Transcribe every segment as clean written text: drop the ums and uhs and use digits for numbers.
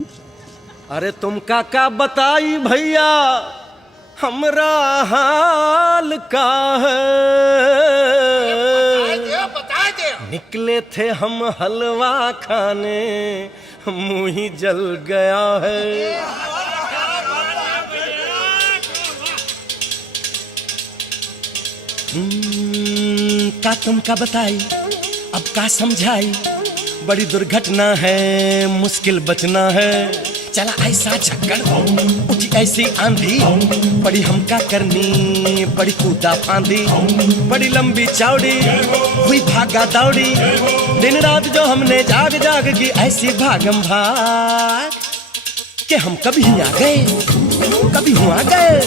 अरे तुम का बताई भैया हमरा हाल का है। बता दे। निकले थे हम हलवा खाने, मुंह ही जल गया है। का तुम का बताई अब का समझाई, बड़ी दुर्घटना है मुश्किल बचना है। चला ऐसा चक्कर उठी ऐसी आंधी, बड़ी हमका करनी बड़ी कूदा फांदी। बड़ी लंबी चौड़ी हुई भागा दौड़ी, दिन रात जो हमने जाग जाग की ऐसी भागम भाग कि हम कभी ही आ गए कभी हुआ गए,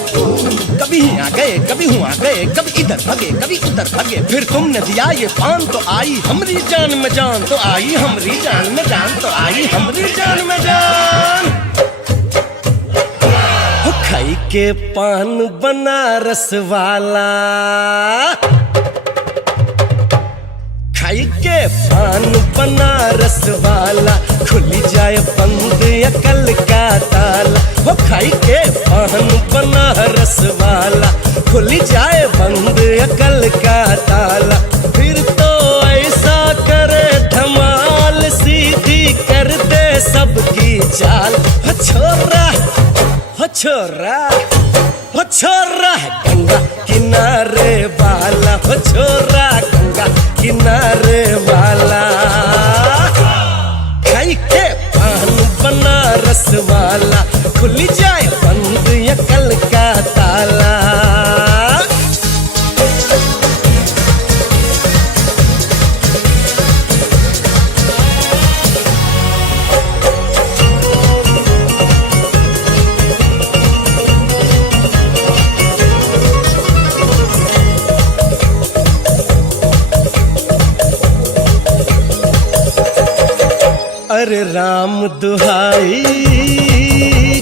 कभी ही आ गए कभी हुआ गए, कभी इधर भगे कभी उधर भगे। फिर तुमने दिया ये पान तो आई हमारी जान में जान, तो आई हमारी जान में जान, तो आई हमारी जान में जान। हो खाई के पान बनारस वाला, खाई के पान बनारस वाला, खुली जाए बंद अकल का ताला। हो खाई के पान बनारस वाला, खुली जाए बंद अकल का ताला। फिर तो ऐसा करे धमाल, सीधी कर दे सबकी चाल। हो छोरा हो छोरा हो छोरा गंगा किनारे वाला, हो छोरा गंगा किनारे वाला। खाई के पान बनारस वाला, खुली जाए बंद अकल का ताला। अरे राम दुहाई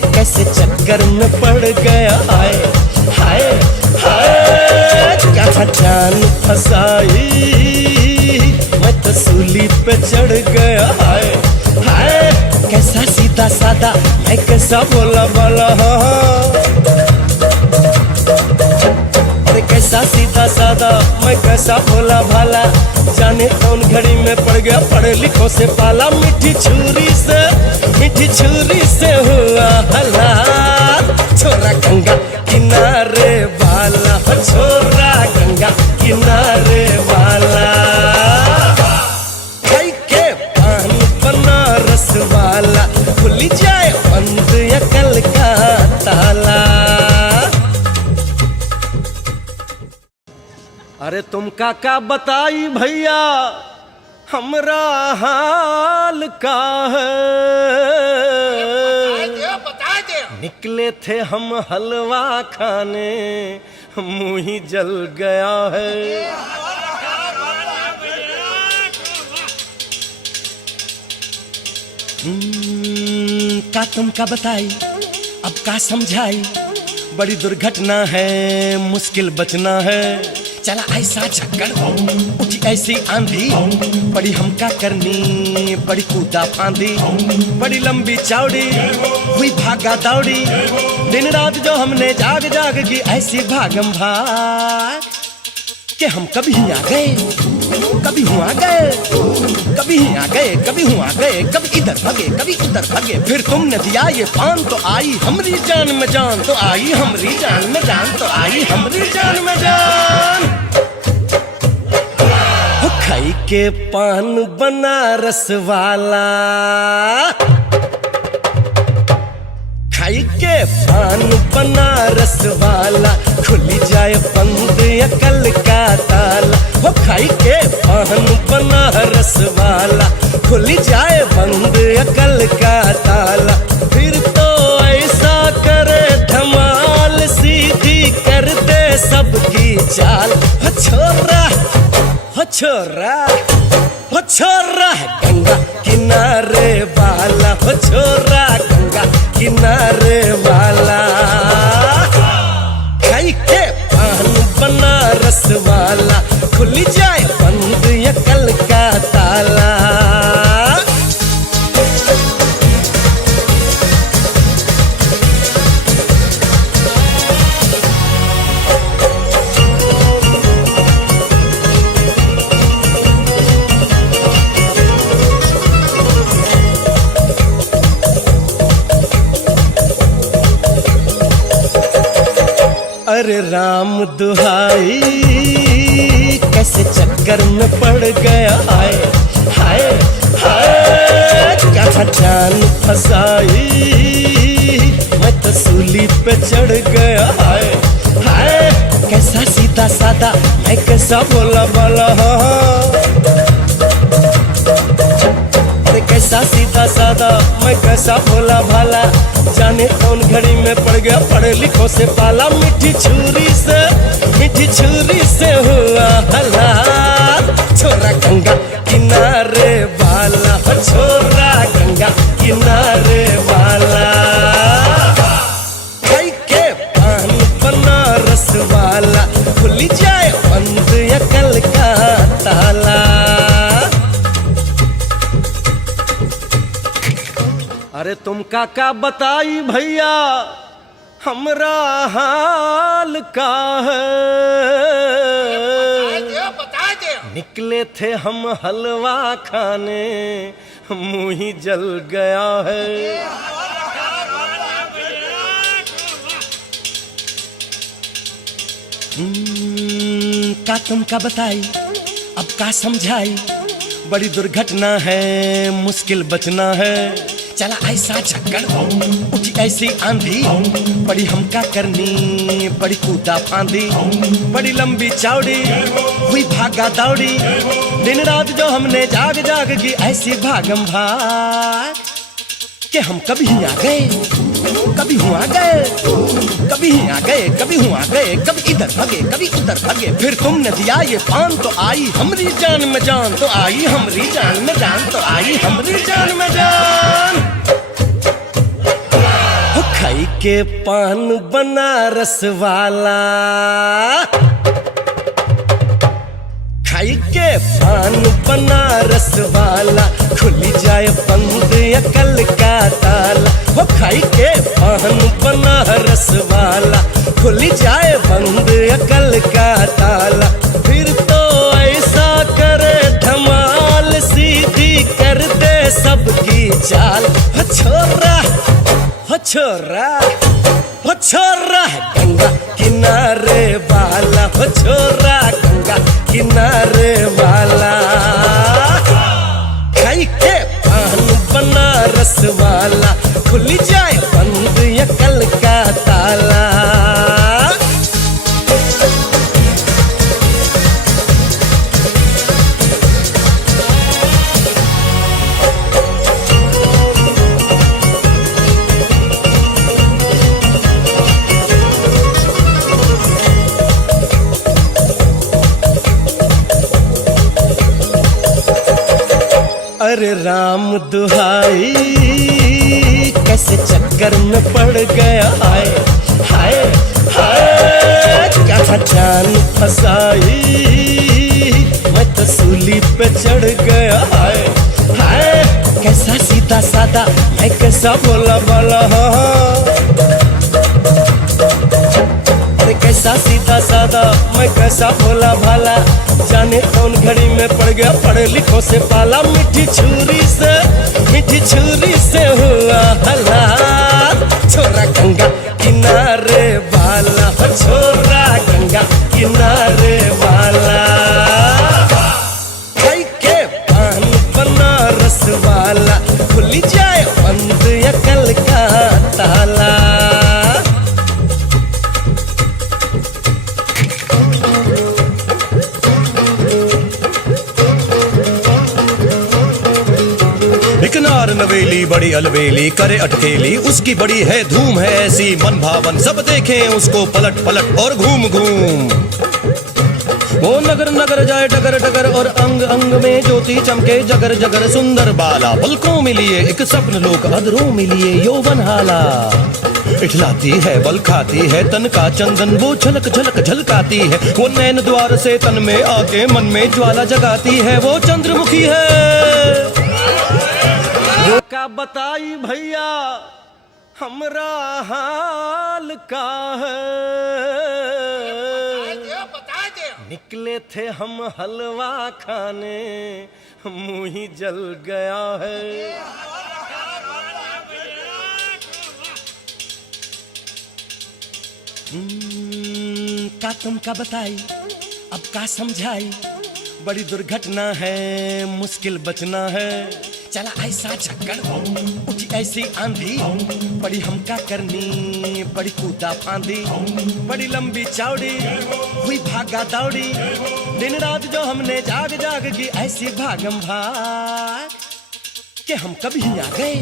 कैसे चक्कर में पड़ गया, हाय हाय हाय कहाँ जान फसाई, मैं तो सूली पे चढ़ गया। हाय हाय कैसा सीधा सादा मैं कैसा बोला बोला, अरे कैसा सीधा सादा मैं कैसा भोला भाला। जाने कौन घड़ी में पड़ गया पढ़े लिखों से पाला, मीठी छुरी से हुआ हला। छोरा गंगा किनारे वाला, हो छोरा गंगा किनारे वाला। खाई के पान बनारस वाला, खुली जाए बंद अकल का ताला। अरे तुम का बताई भैया हमरा हाल का है। बता दे। निकले थे हम हलवा खाने, मुंह ही जल गया है। का तुम का बताई अब का समझाई, बड़ी दुर्घटना है मुश्किल बचना है। चला ऐसा चक्कर उठी ऐसी आंधी, बड़ी हमका करनी बड़ी कूदा फांदी। बड़ी लंबी चौड़ी हुई भागा दौड़ी, दिन रात जो हमने जाग जाग की ऐसी भागम भाग कि हम कभी ही आ गए कभी हुआ गए, कभी ही आ गए कभी हुआ गए, कभी इधर भगे कभी उधर भगे। फिर तुमने दिया ये पान तो आई हमारी जान में जान, तो आई हमारी जान में जान, तो आई हमारी जान में जान। हो खाई के पान बनारस वाला, खाई के पान बनारस वाला, खुली जाए बंद अकल का ताला। हो खाई के पान बनारस वाला, खुली जाए बंद अकल का ताला। फिर तो ऐसा करे धमाल, सीधी कर दे सबकी चाल। हो छोरा हो छोरा हो छोरा गंगा किनारे वाला, हो छोरा गंगा किनारे वाला। खाई के पान बनारस वाला, खुली जाए बंद अकल का ताला। अरे राम दुहाई कैसे चक्कर में पड़ गया, हाय हाय हाय कहाँ जान फसाई, मैं तो सूली पे चढ़ गया, हाय हाय कैसा सीधा सादा मैं कैसा भोला भाला, अरे कैसा सीधा सादा मैं कैसा भोला भाला, जाने कौन घड़ी में पड़ गया पढ़े लिखों से पाला, मीठी छुरी से हुआ हला, छोरा गंगा किनारे वाला, छोरा गंगा किनारे वाला, भाई के पान बनारस वाला, खुल जाए बंद अकल का ताला। अरे तुम काका बताई भैया हमरा हाल का है, बता दे। निकले थे हम हलवा खाने मुंह ही जल गया है। का तुम का बताई अब का समझाई, बड़ी दुर्घटना है मुश्किल बचना है, चला ऐसा झक्कड़ उठी ऐसी आंधी, बड़ी हमका करनी बड़ी कूदा फांदी, बड़ी लंबी चौड़ी हुई भागा दौड़ी, दिन रात जो हमने जाग जाग की ऐसी भागम भाग, कि हम कभी आ गए कभी हुआ गए, कभी आ गए कभी हुआ गए, कभी इधर भागे कभी उधर भागे, फिर तुमने दिया ये पान तो आई हमारी जान में जान, तो आई हमारी जान में जान, तो आई हमारी जान में जान। हो खाई के पान बनारस वाला, खाई के पान बनारस वाला, खुली जाए बंद अकल का ताला, वो खाई के पान बनारस वाला, खुली जाए बंद अकल का ताला, फिर तो ऐसा करे धमाल सीधी कर दे सबकी चाल, हो छोरा हो छोरा हो छोरा गंगा किनारे वाला, हो छोरा गंगा किनारे वाला, खाई के पान बनारस वाला, खुल जाए बंद अकल का ताला। अरे राम दुहाई कैसे चक्कर में पड़ गया, हाय हाय हाय कहाँ जान फसाई, मैं तो सूली पे चढ़ गया, हाय हाय कैसा सीधा सादा मैं कैसा भोला भाला, अरे कैसा सीधा सादा मैं कैसा भोला भाला, जाने कौन घड़ी में पड़ गया पढ़े लिखों से पाला, मीठी छुरी से हुआ हला, छोरा गंगा किनारे वाला, छोरा गंगा किनारे वाला, खाई के पान बनारस वाला, खुल जाए बंद अकल का ताला। एक नार नवेली बड़ी अलवेली करे अटकेली, उसकी बड़ी है धूम है ऐसी मन भावन, सब देखें उसको पलट पलट और घूम घूम, वो नगर नगर जाए डगर डगर, और अंग अंग में ज्योति चमके जगर जगर, सुंदर बाला पलकों मिलिए एक स्वप्न लोक, अधरों मिलिए यौवन हाला, इठलाती है बल खाती है तन का चंदन, वो झलक झलक झलकाती है, वो नैन द्वार से तन में आके मन में ज्वाला जगाती है, वो चंद्रमुखी है। का बताई भैया हमरा हाल का है, बता दे। निकले थे हम हलवा खाने मुंह ही जल गया है। का तुमका बताई अब का समझाई, बड़ी दुर्घटना है मुश्किल बचना है। चला ऐसा झक्कड़ उठी ऐसी आंधी, बड़ी हमका करनी बड़ी कूदा फांदी, बड़ी लंबी चौड़ी हुई भागा दौड़ी, दिन रात जो हमने जाग जाग की ऐसी भागम भाग कि हम कभी ही आ गए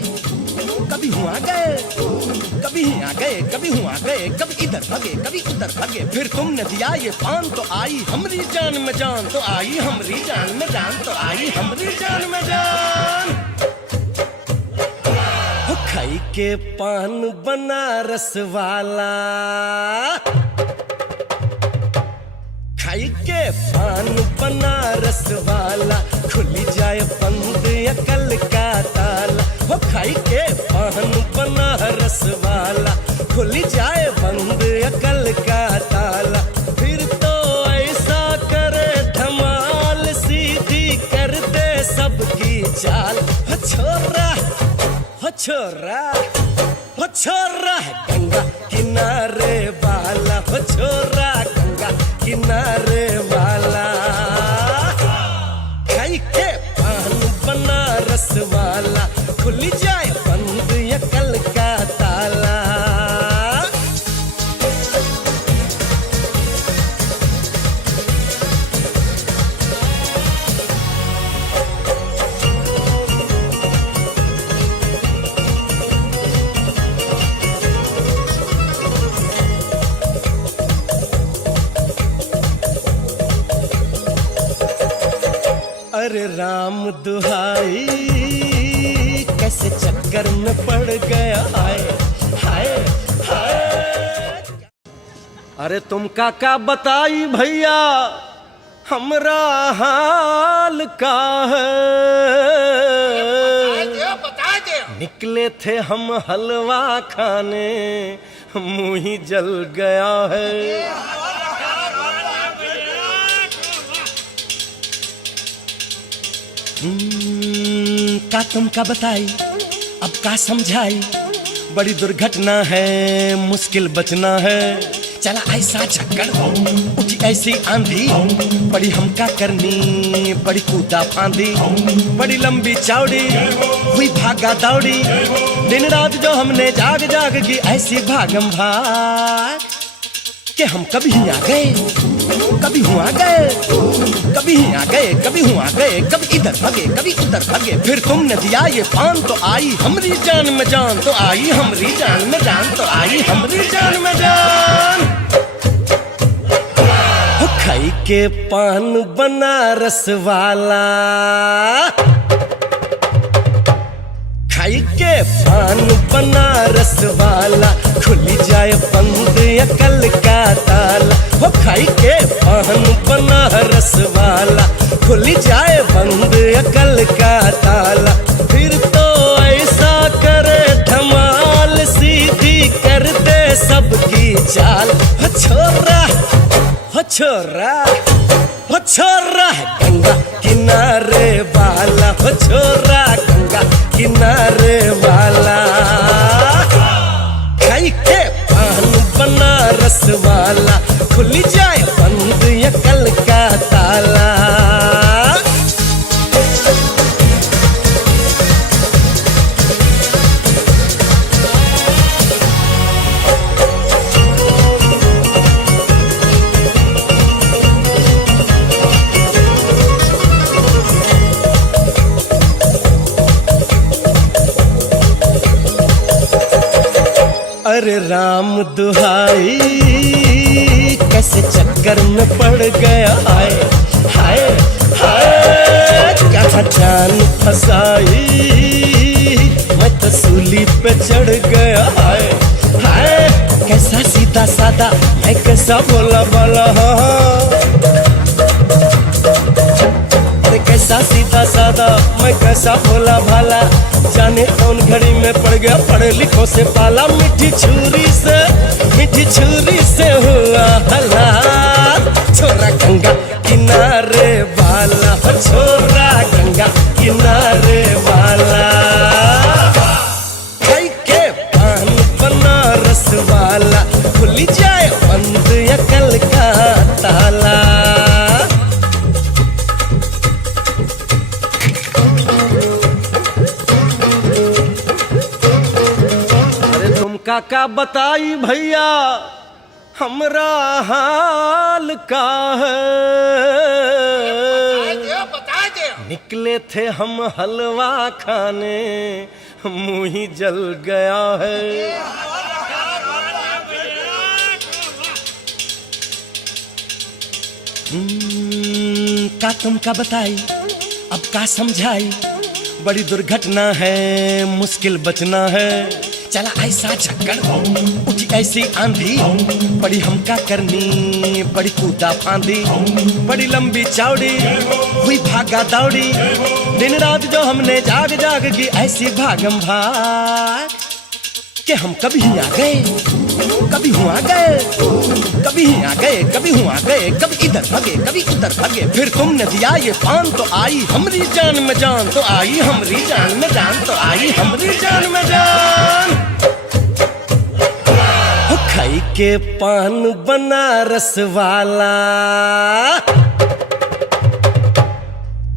कभी हुआ गए, कभी ही आ गए कभी हुआ गए, कभी इधर भागे कभी उधर भागे। फिर तुमने दिया ये पान तो आई हमारी जान में जान, तो आई हमारी जान में जान, तो आई हमारी जान में जान। हो खाई के पान बनारस वाला, खाई के पान बनारस वाला, खुली जाए बंद अकल का ताला। हो खाई के पान बनारस वाला, खुली जाए बंद अकल का ताला। फिर तो ऐसा करे धमाल, सीधी कर दे सबकी चाल। हो छोरा हो छोरा हो छोरा गंगा किनारे वाला, हो छोरा गंगा किनारे वाला। खाई के पान बनारस वाला, खुली जाए बंद अकल का ताला। अरे राम दुहाई कैसे चक्कर में पड़ गया, हाय हाय हाय। अरे तुम का बताई भैया हमरा हाल का है। बता दे। निकले थे हम हलवा खाने, मुंह ही जल गया है। का तुमका बताई अब का समझाई, बड़ी दुर्घटना है मुश्किल बचना है। चला ऐसा झक्कड़ उठी ऐसी आंधी, बड़ी हमका करनी बड़ी कूदा फांदी, बड़ी लंबी चौड़ी हुई भागा दौड़ी, दिन रात जो हमने जाग जाग की ऐसी भागम भाग कि हम कभी ही आ गए कभी हुआ गए, कभी ही आ गए कभी हुआ गए, कभी इधर भागे कभी उधर भागे। फिर तुमने दिया ये पान तो आई हमारी जान में जान, तो आई हमारी जान में जान, तो आई हमारी जान में जान। हो खाई के पान बनारस वाला, खाई के पान बनारस वाला, खुली जाए बंद अकल का ताला। हो खाई के पान बनारस वाला, खुली जाए बंद अकल का ताला। फिर तो ऐसा करे धमाल, सीधी कर दे सबकी चाल। हो छोरा हो छोरा हो छोरा गंगा किनारे वाला, हो छोरा गंगा किनारे वाला। खाई के पान बनारस वाला, खुली जाए बंद अकल का ताला। अरे राम दुहाई कैसे चक्कर में पड़ गया, हाय हाय हाय। कहाँ जान फसाई मैं तो सूली पे चढ़ गया, हाय हाय। कैसा सीधा सादा मैं कैसा भोला भाला, अरे कैसा सीधा सादा मैं कैसा भोला भाला। जाने कौन घड़ी में पड़ गया पढ़े लिखों से पाला, मीठी छुरी से हुआ हलाल। छोरा गंगा किनारे वाला, हो छोरा गंगा किनारे वाला। खाई के पान बनारस वाला, खुली जाए बंद अकल का काका बताई भैया हमरा हाल का है। बता दे। निकले थे हम हलवा खाने, मुंह ही जल गया है। का तुमका बताई अब का समझाई, बड़ी दुर्घटना है मुश्किल बचना है। चला ऐसा झक्कड़ उठी ऐसी आंधी, बड़ी हमका करनी बड़ी कूदा फांदी। बड़ी लंबी चौड़ी हुई भागा दौड़ी, दिन रात जो हमने जाग जाग की ऐसी भागम भाग कि हम कभी ही आ गए कभी हुआ गए, कभी ही आ गए कभी हुआ गए, कभी इधर भगे कभी उधर भगे। फिर तुमने दिया ये पान तो आई हमारी जान में जान, तो आई हमारी जान में जान, तो आई हमारी जान में जान। हो खाई के पान बनारस वाला,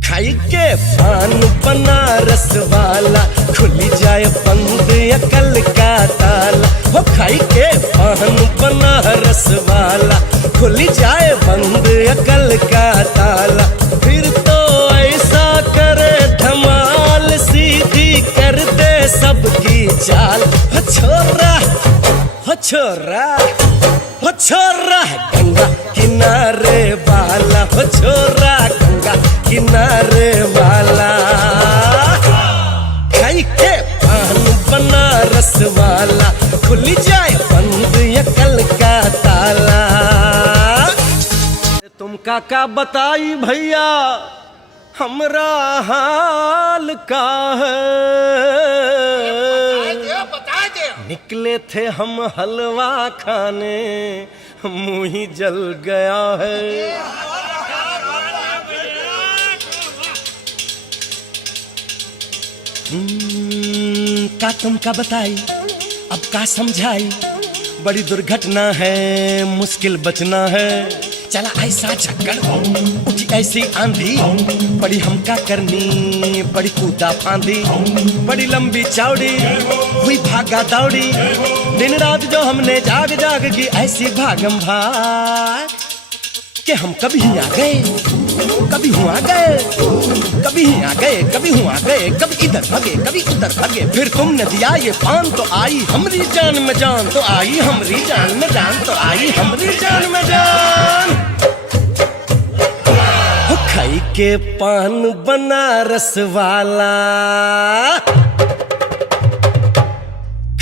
खाई के पान बनारस वाला, खुली जाए बंद अकल का ताला। हो खाई के पान बनारस वाला, खुली जाए बंद अकल का ताला। फिर तो ऐसा करे धमाल, सीधी कर दे सबकी चाल। हो छोरा हो छोरा हो छोरा गंगा किनारे वाला, हो छोरा गंगा किनारे वाला। खाई के पान बनारस वाला, खुली जाए बंद अकल का ताला। तुम काका बताई भैया हमरा हाल का है। बता दे। निकले थे हम हलवा खाने, मुंह ही जल गया है। का तुमका बताई अब का समझाई, बड़ी दुर्घटना है मुश्किल बचना है। चला ऐसा झक्कड़ उठी ऐसी आंधी, बड़ी हमका करनी बड़ी कूदा फांदी। बड़ी लंबी चौड़ी हुई भागा दौड़ी, दिन रात जो हमने जाग जाग की ऐसी भागम भाग कि हम कभी ही आ गए कभी हुआ गए, कभी ही आ गए कभी हुआ गए, कभी इधर भगे कभी उधर भगे। फिर तुमने दिया ये पान तो आई हमारी जान में जान, तो आई हमारी जान में जान, तो आई हमारी जान में जान। हो खाई के पान बनारस वाला,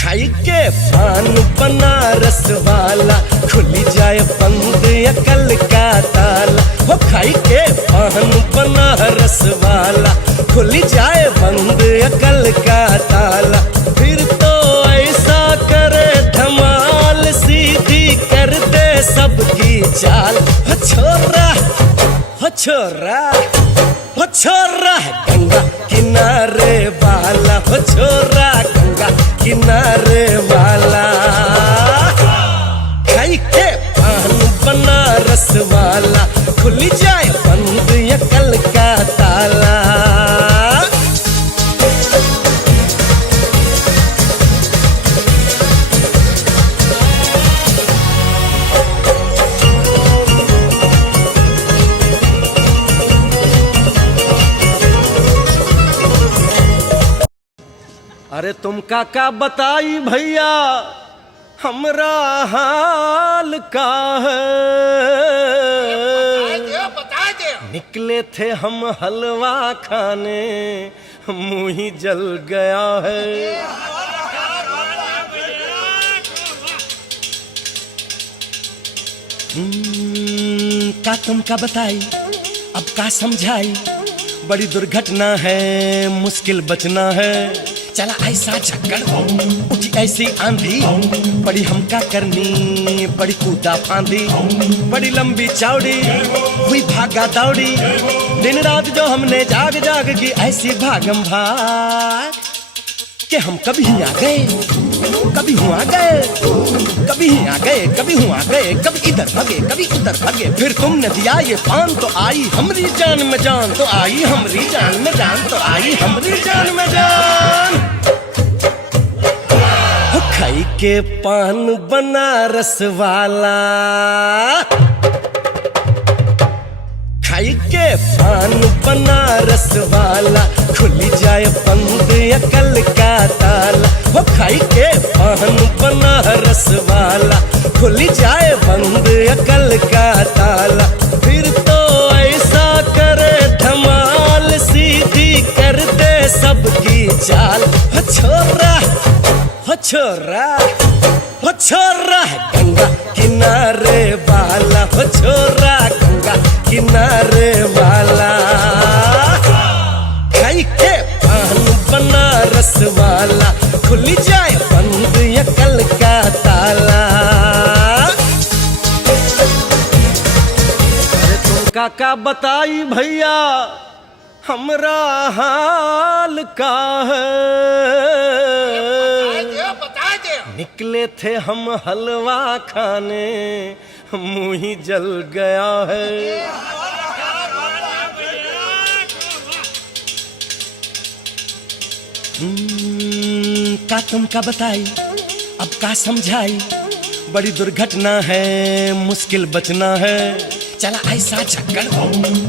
खाई के पान बनारस वाला, खुली जाए बंद अकल का ताला। हो खाई के पान बनारस वाला, खुली जाए बंद अकल का ताला। फिर तो ऐसा करे धमाल, सीधी कर दे सबकी चाल। हो छोरा हो छोरा हो छोरा गंगा किनारे वाला, हो छोरा गंगा किनारे वाला। खाई के पान बनारस वाला, खुली जाए बंद अकल का ताला। अरे तुम काका बताई भैया हमरा हाल का है। बता दे। निकले थे हम हलवा खाने, मुंह ही जल गया है। का तुमका बताई अब का समझाई, बड़ी दुर्घटना है मुश्किल बचना है। चला ऐसा झक्कड़ उठी ऐसी आंधी, बड़ी हमका करनी बड़ी कूदा फांदी। बड़ी लंबी चौड़ी हुई भागा दौड़ी, दिन रात जो हमने जाग जाग की ऐसी भागम भाग कि हम कभी ही आ गए कभी हुआ गए, कभी ही आ गए कभी हुआ गए, कभी इधर भगे कभी उधर भगे। फिर तुमने दिया ये पान तो आई हमारी जान में जान, तो आई हमारी जान में जान, तो आई हमारी जान में जान। हो खाई के पान बनारस वाला, खाई के पान बनारस वाला, खुली जाए बंद अकल का ताला। वो खाई के पान बनारस वाला, खुली जाए बंद अकल का ताला। फिर तो ऐसा करे धमाल, सीधी कर दे सबकी चाल। हो छोरा, हो छोरा, हो छोरा गंगा किनारे वाला, हो छोरा गंगा किनारे वाला। खाई के पान बनारस वाला, खुल जाए बंद अकल का ताला। अरे तुम काका बताई भैया हमरा हाल का है। बता दे। निकले थे हम हलवा खाने, मुंह ही जल गया है। का तुमका बताई अब का समझाई, बड़ी दुर्घटना है मुश्किल बचना है। चला ऐसा झक्कड़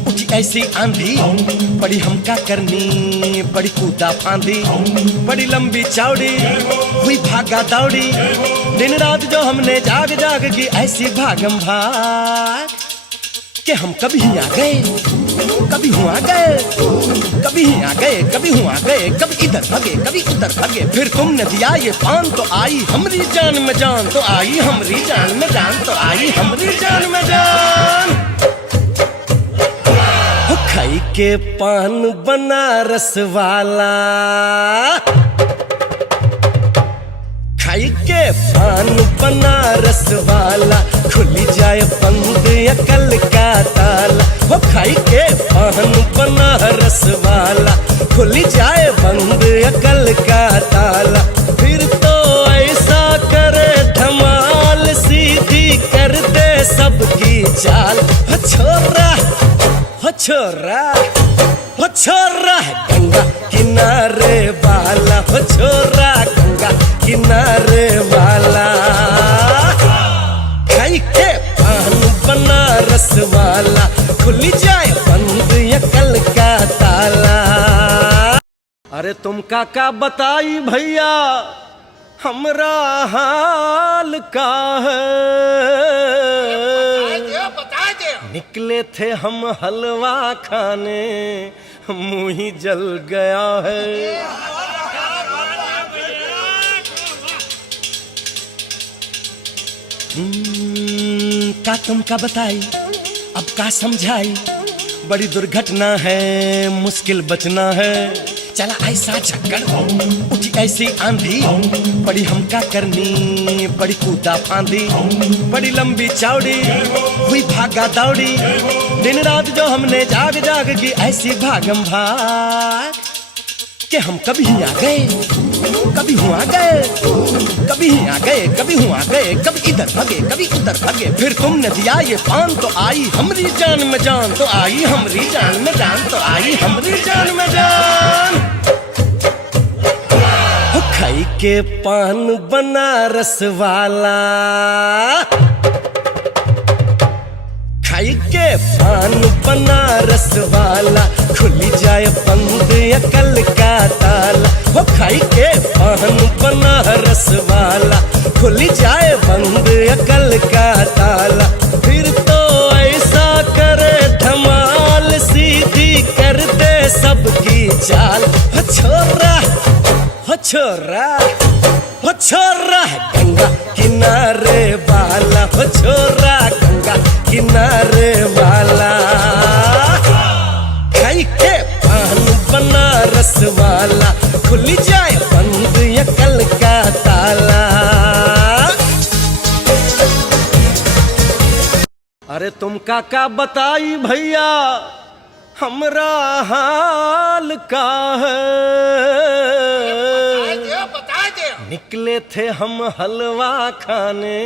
उठी ऐसी आंधी, बड़ी हमका करनी बड़ी कूदा फांदी। बड़ी लंबी चौड़ी हुई भागा दौड़ी, दिन रात जो हमने जाग जाग की ऐसी भागम भाग कि हम कभी आ गए कभी हुआ गए, कभी आ गए कभी हुआ गए, कभी इधर भागे कभी उधर भागे। फिर तुमने दिया ये पान तो आई हमरी जान में जान, तो आई हमरी जान में जान, तो आई हमरी जान में जान। हो खाई के पान बनारस वाला, खाई के पान बनारस वाला, खुली जाए बंद अकल का ताला। हो खाई के पान बनारस वाला, खुली जाए बंद अकल का ताला। फिर तो ऐसा करे धमाल, सीधी कर दे सबकी चाल। हो छोरा, हो छोरा, हो छोरा गंगा किनारे वाला, हो छोरा गंगा किनारे वाला। खाई के पान बनारस वाला, खुली जाए बंद अकल का ताला। अरे तुम काका बताई भैया हमरा हाल का है। बता दे। निकले थे हम हलवा खाने, मुंह ही जल गया है। का तुमका बताई अब का समझाई, बड़ी दुर्घटना है मुश्किल बचना है। चला ऐसा झक्कड़ उठी ऐसी आंधी, बड़ी हमका करनी बड़ी कूदा फांदी। बड़ी लंबी चौड़ी हुई भागा दौड़ी, दिन रात जो हमने जाग जाग की ऐसी भागम भाग कि हम कभी आ गए कभी हुआ गए, कभी आ गए कभी हुआ गए, कभी इधर भागे कभी उधर भागे। फिर तुमने दिया ये पान तो आई हमरी जान में जान, तो आई हमरी जान में जान, तो आई हमरी जान में जान। हो खाई के पान बनारस वाला, खाई के पान बनारस वाला, खुली जाए बंद अकल का ताला। हो खाई के पान बनारस वाला, खुली जाए बंद अकल का ताला। फिर तो ऐसा करे धमाल, सीधी कर दे सबकी चाल। हो छोरा, हो छोरा, हो छोरा गंगा किनारे वाला, हो छोरा गंगा किनारे वाला। खाई के पान बनारस वाला, खुली जाए बंद अकल का ताला। अरे तुम काका बताई भैया हमरा हाल का है। बता दे। निकले थे हम हलवा खाने,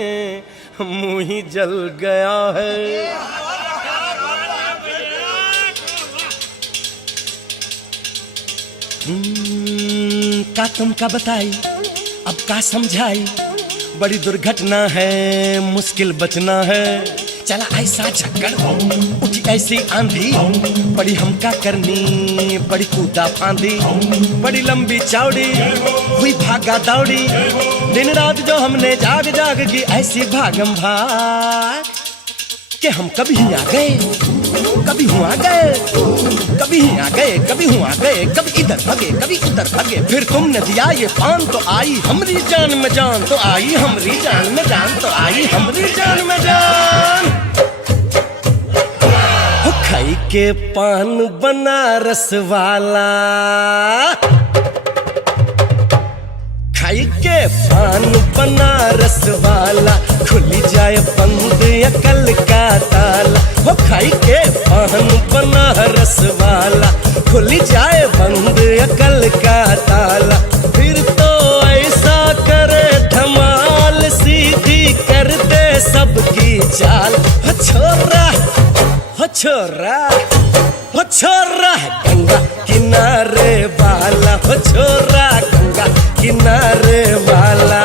मुंह ही जल गया है। का तुमका बताई अब का समझाई बड़ी दुर्घटना है, मुश्किल बचना है। चला ऐसा झक्कड़ उठी ऐसी आंधी, बड़ी हमका करनी बड़ी कूदा फांदी। बड़ी लंबी चौड़ी हुई भागा दौड़ी, दिन रात जो हमने जाग जाग की ऐसी भागम भाग कि हम कभी ही आ गए, कभी हुआ गए, कभी ही आ गए, कभी हुआ गए, कभी इधर भगे कभी उधर भगे। फिर तुमने दिया ये पान तो आई हमारी जान में जान, तो आई हमारी जान में जान, तो आई हमारी जान में जान। हो खाई के पान बनारस वाला, खाई के पान बनारस वाला, खुली जाए बंद अकल का ताला। वो खाई के पान बनारस वाला, खुली जाए बंद अकल का ताला। फिर तो ऐसा करे धमाल, सीधी कर दे सबकी चाल। हो छोरा, हो छोरा, हो छोरा गंगा किनारे वाला, हो छोरा गंगा किनारे वाला।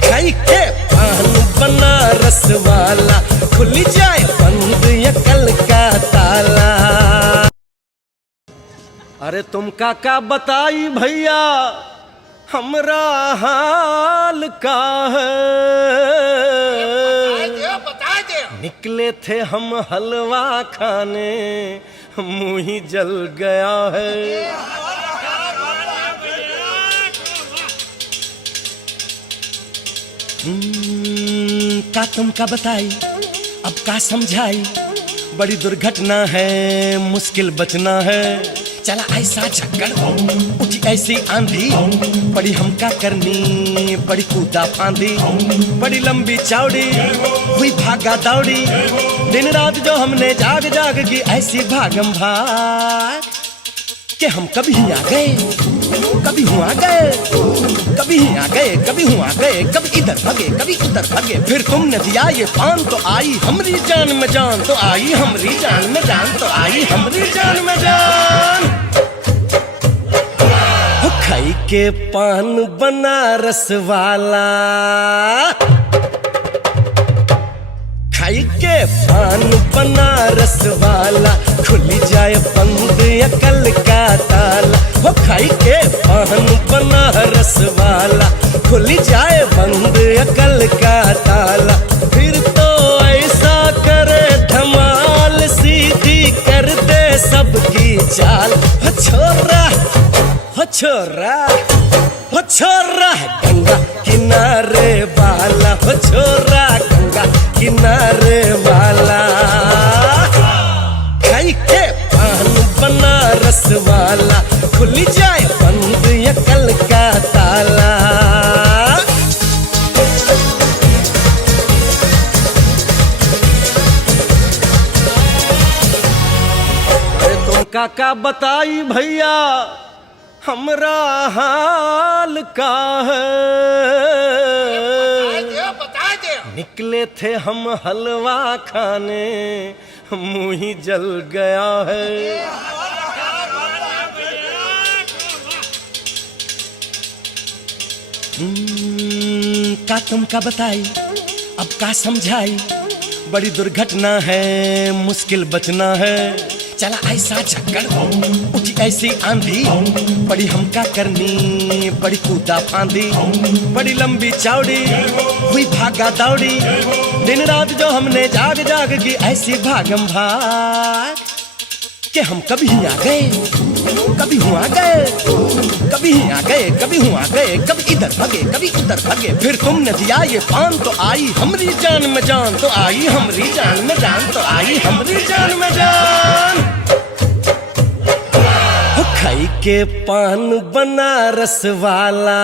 खाई के पान बनारस वाला, खुली जाए बंद अकल का ताला। अरे तुम काका बताई भैया हमरा हाल का है। बता दे। निकले थे हम हलवा खाने, मुंह ही जल गया है। का तुमका बताई अब का समझाई, बड़ी दुर्घटना है, मुश्किल बचना है। चला ऐसा झक्कड़ उठी ऐसी आंधी, बड़ी हमका करनी बड़ी कूदा फांदी। बड़ी लंबी चौड़ी हुई भागा दौड़ी, दिन रात जो हमने जाग जाग की ऐसी भागम भाग कि हम कभी ही आ गए, कभी हुआ गए, कभी ही आ गए, कभी हुआ गए, कभी इधर भगे कभी उधर भगे। फिर तुमने दिया ये पान तो आई हमारी जान में जान, तो आई हमारी जान में जान, तो आई हमारी जान में जान। हो खाई के पान बनारस वाला, खाई के पान बनारस वाला, खुली जाए बंद अकल का ताला। हो खाई के पान बनारस वाला, खुली जाए बंद अकल का ताला। फिर तो ऐसा करे धमाल, सीधी कर दे सबकी चाल। हो छोरा, हो छोरा, हो छोरा गंगा किनारे वाला, हो छोरा गंगा किनारे वाला। खाई के पान बनारस वाला, खुली जाए बंद अकल का ताला। अरे तुम काका बताई भैया हमरा हाल का है। बता दे। निकले थे हम हलवा खाने, मुंह ही जल गया है। का तुमका बताई अब का समझाई, बड़ी दुर्घटना है, मुश्किल बचना है। चला ऐसा झक्कड़ उठी ऐसी आंधी, बड़ी हमका करनी बड़ी कूदा फांदी। बड़ी लंबी चौड़ी हुई भागा दौड़ी, दिन रात जो हमने जाग जाग की ऐसी भागम भाग कि हम कभी ही आ गए, कभी हुआ गए, कभी ही आ गए, कभी हुआ गए, कभी इधर भगे कभी उधर भगे। फिर तुमने दिया ये पान तो आई हमारी जान में जान, तो आई हमारी जान में जान, तो आई हमारी जान में जान। हो खाई के पान बनारस वाला,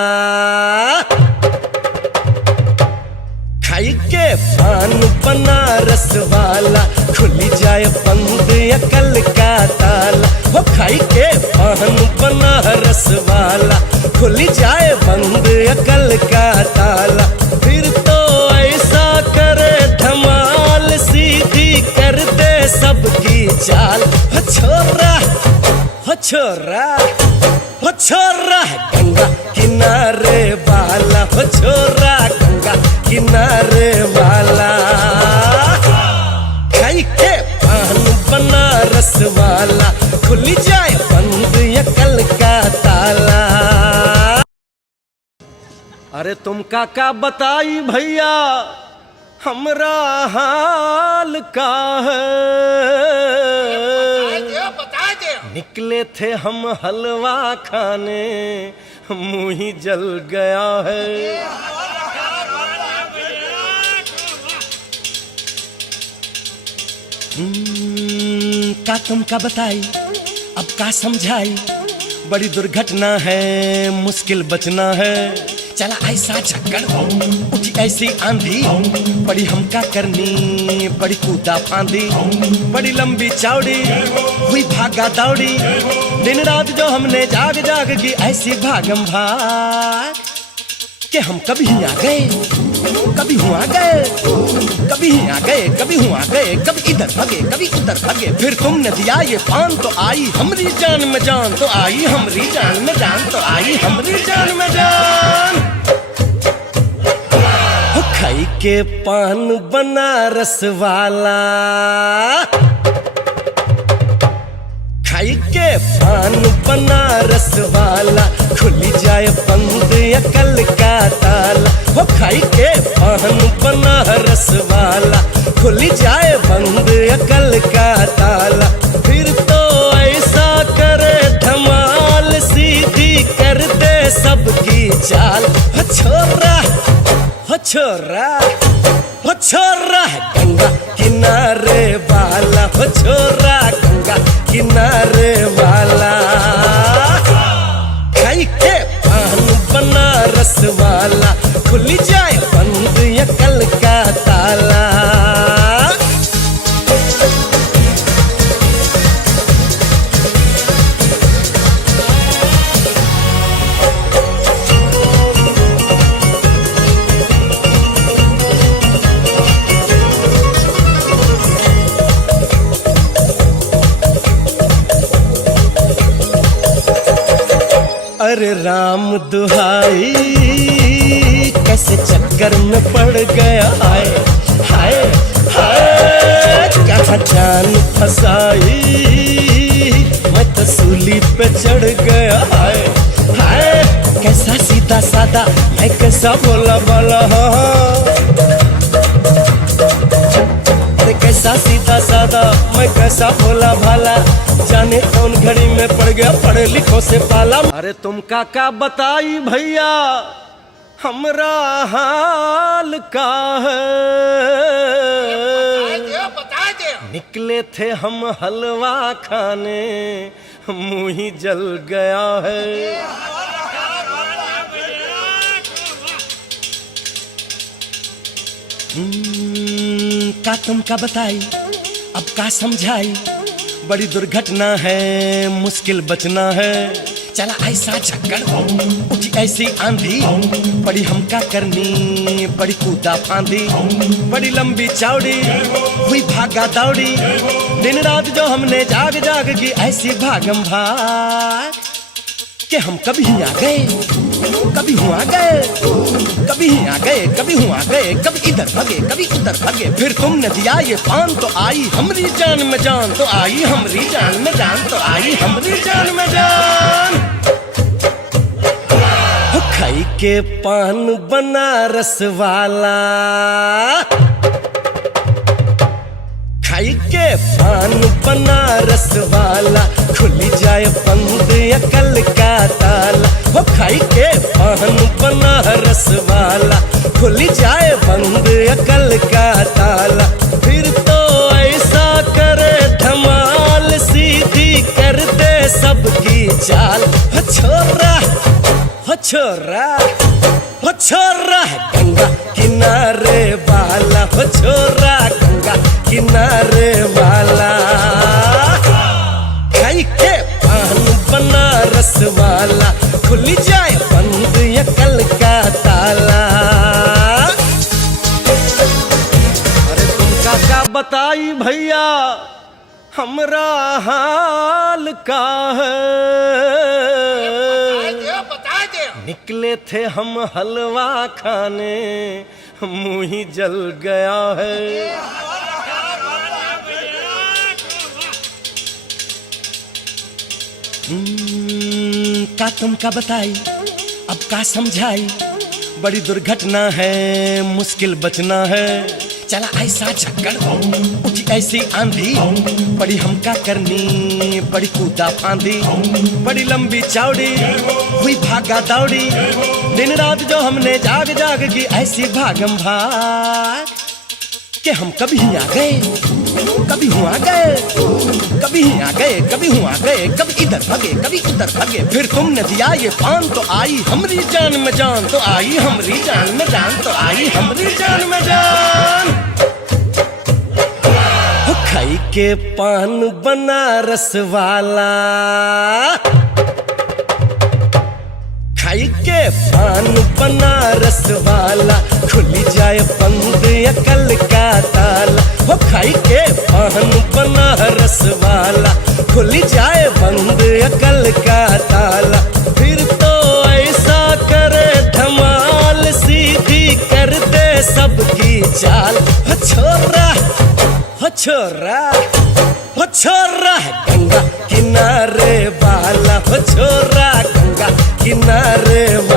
खाई के पान बनारस वाला, खुली जाए बंद अकल का ताला। हो खाई के पान बनारस वाला, खुली जाए बंद अकल का ताला। फिर तो ऐसा करे धमाल, सीधी कर दे सबकी चाल। हो छोरा, हो हो छोरा है गंगा किनारे वाला, हो छोरा गंगा किनारे वाला। खाई के पान बनारस वाला, खुल जाए बंद ये कल का ताला। अरे तुम काका बताई भैया हमरा हाल का है। बता दे। निकले थे हम हलवा खाने, मुंह ही जल गया है। का तुम का बताई अब का समझाई, बड़ी दुर्घटना है मुश्किल बचना है। चला ऐसा झक्कड़ उठी ऐसी आंधी, बड़ी हमका करनी बड़ी कूदा फांदी। बड़ी लंबी चौड़ी हुई भागा दौड़ी, दिन रात जो हमने जाग जाग की ऐसी भागम भाग कि हम कभी आ गए कभी हुआ गए, कभी आ गए कभी हुआ गए, कभी इधर भागे कभी उधर भागे। फिर तुमने दिया ये पान तो आई हमरी जान में जान, तो आई हमरी जान में जान, तो आई हमरी जान में जान। हो खाई के पान बनारस वाला, खाई के पान बनारस वाला, खुल जाए बंद अकल का ताला। हो खाई के पान बनारस वाला, खुल जाए बंद अकल का ताला। फिर तो ऐसा करे धमाल, सीधी कर दे सबकी चाल। हो छोरा हो छोरा हो छोरा है गंगा किनारे वाला, हो छोरा गंगा किनारे वाला। खाई के पान बनारस वाला, खुल जाए बंद ये कल का ताला। अरे राम दुहाई कैसे चक्कर में पड़ गया, हाय हाय हाय। कहाँ जान फसाई मैं तो सूली पे चढ़ गया, हाय हाय। कैसा सीधा सादा मैं कैसा भोला भाला, कैसा सीधा सादा मैं कैसा भोला भाला। जाने कौन घड़ी में पड़ गया पढ़े लिखों से पाला। अरे तुम काका बताई भैया हमरा हाल का है। बता दे। निकले थे हम हलवा खाने, मुंह ही जल गया है। का तुम का बताई अब का समझाई, बड़ी दुर्घटना है मुश्किल बचना है। चला ऐसा झक्कड़ उठी ऐसी आंधी, बड़ी हमका करनी बड़ी कूदा फांदी। बड़ी लंबी चौड़ी हुई भागा दौड़ी, दिन रात जो हमने जाग जाग की ऐसी भागम भाग कि हम कभी आ गए कभी हुआ गए, कभी आ गए कभी हुआ गए, कभी इधर भागे कभी उधर भागे। फिर तुमने दिया ये पान तो आई हमरी जान में जान, तो आई हमरी जान में जान, तो आई हमरी जान में जान। हो खाई के पान बनारस वाला, खाई के पान बनारस वाला, खुल जाए बंद अकल का ताला। हो खाई के पान बनारस वाला, खुल जाए बंद अकल का ताला। फिर तो ऐसा करे धमाल, सीधी कर दे सबकी चाल। हो छोरा हो छोरा हो छोरा है गंगा किनारे वाला, हो छोरा गंगा किनारे वाला। खाई के पान बनारस वाला, खुल जाए बंद ये कल का ताला। अरे तुम काका बताई भैया हमरा हाल का है। बता दे। निकले थे हम हलवा खाने, मुंह ही जल गया है। का तुमका बताई, अब का समझाई, बड़ी दुर्घटना है, मुश्किल बचना है। चला ऐसा झक्कड़ उठी ऐसी आंधी, बड़ी हमका करनी, बड़ी कूदा फांदी, बड़ी लंबी चौड़ी हुई भागा दौड़ी। दिन रात जो हमने जाग जाग की ऐसी भागम भाग कि हम कभी ही आ गए, कभी हुआ गए, कभी ही आ गए, कभी हुआ गए, कभी इधर भागे, कभी उधर भागे। फिर तुमने दिया ये पान तो आई हमारी जान में जान, तो आई हमारी जान में जान, तो आई हमारी जान में जान। हो खाई के पान बनारस वाला, खाई के पान बनारस वाला, खुली जाए बंद अकल का ताला। हो खाई के पान बनारस वाला, खुली जाए बंद अकल का ताला। फिर तो ऐसा करे धमाल, सीधी कर दे सबकी चाल। हो छोरा, हो छोरा, हो छोरा गंगा किनारे वाला, हो छोरा गंगा किनारे वाला।